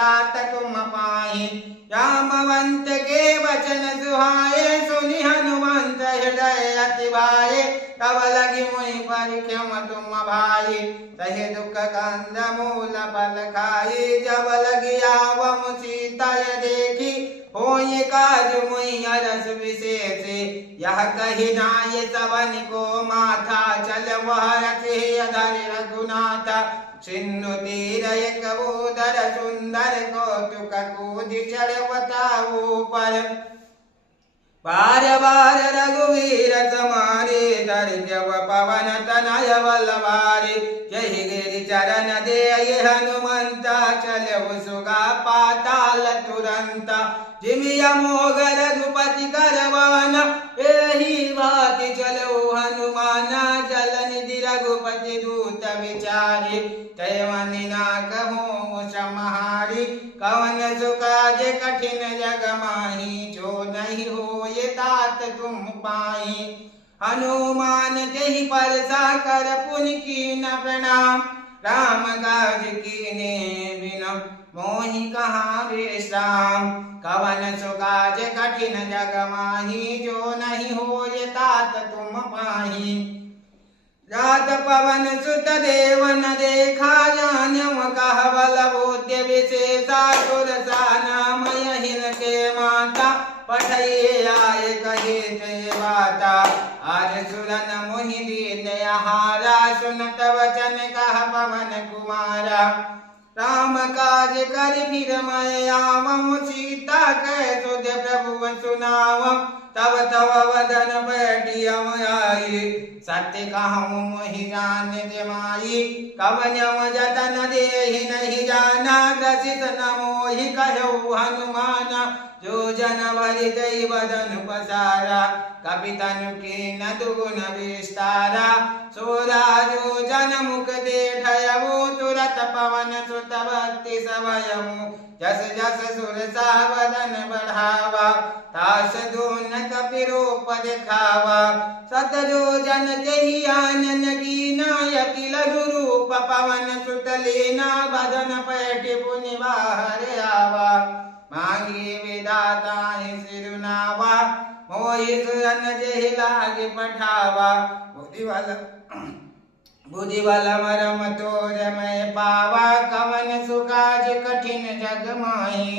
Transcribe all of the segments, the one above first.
तात तुम पाहि। जामवंत के वचन सुहाए सुनि हनुमंत हृदय अति भाए। तब लगी मुहि परिक्रम तुम भाई सहे दुख कंद मूल फल खाई। जब लगी आवम सीता देखी होय काज मुहि अरस विशेष। यह कही नाय सवन को माथा चल वह रखे अधर रघुनाथ। सिंधु तीर एक उदर सुंदर कौतुक कूद चढ़वताऊ पर। बार बार रघुवीर समारे धर्जव पवन तनय बलवारे। जहि गिरि चरण दे हनुमंता चलऊ सुगा पाताल तुरंत। जिमि अमोघ रघुपति करवान एहि भाति चलऊ हनुमाना। जल निधि रघुपति दूत विचारे तय मनि ना कहूँ समहारी। कवन सुकाज कठिन जग माही जो नहीं होय तात तुम पाहि। हनुमान तेहि परसा कर पुनि कीन प्रणाम। राम काज कीने बिनु मोहि कहाँ विश्राम। कवन सुकाज कठिन जग माही जो नहीं होय तात तुम पाहि। रात पवन सुत देवन देखा जान्यम कह बल बुद्धि विशेषा। सुरसा नाम यहिन के माता पठइए आए कहे ते बाता। आज सुरन मोहि दीन हारा सुनत वचन कह पवन कुमारा। राम काज कर फिर मैं आवम सीता कह सुध प्रभु सुनावम। तब तव वदन बैठियम आई सत्य कहूँ मोहि जान माई। कवनम जतन देहि नहीं जाना ग्रसित न मोहि कहु हनुमाना। जो जन भरि दई बदन पसारा कपि तनु कीन दुगुन विस्तारा। सो राजो जन मुख देखयऊ तुरत पवन सुत भक्ति सवयऊ। जस जस सुरसा बदन बढ़ावा तास दून कपि रूप दिखावा। सत जो जन तेहि आनन कीना यति लघु रूप पवन सुत लीना। बदन पैठि पुनि बाहर आवा मांगी विधाता ही सिरुनावा। मोहि सुरन जेहि लागे पठावा। बुद्धि बल मरम तोर मैं पावा। कवन सुकाज कठिन जग माही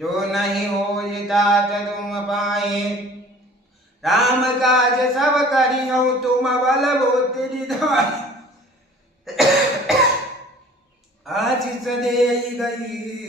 जो नहीं होय तात तुम पाहि। राम काज सब करियौ तुम बल बुद्धि निधान। आशीष देई गई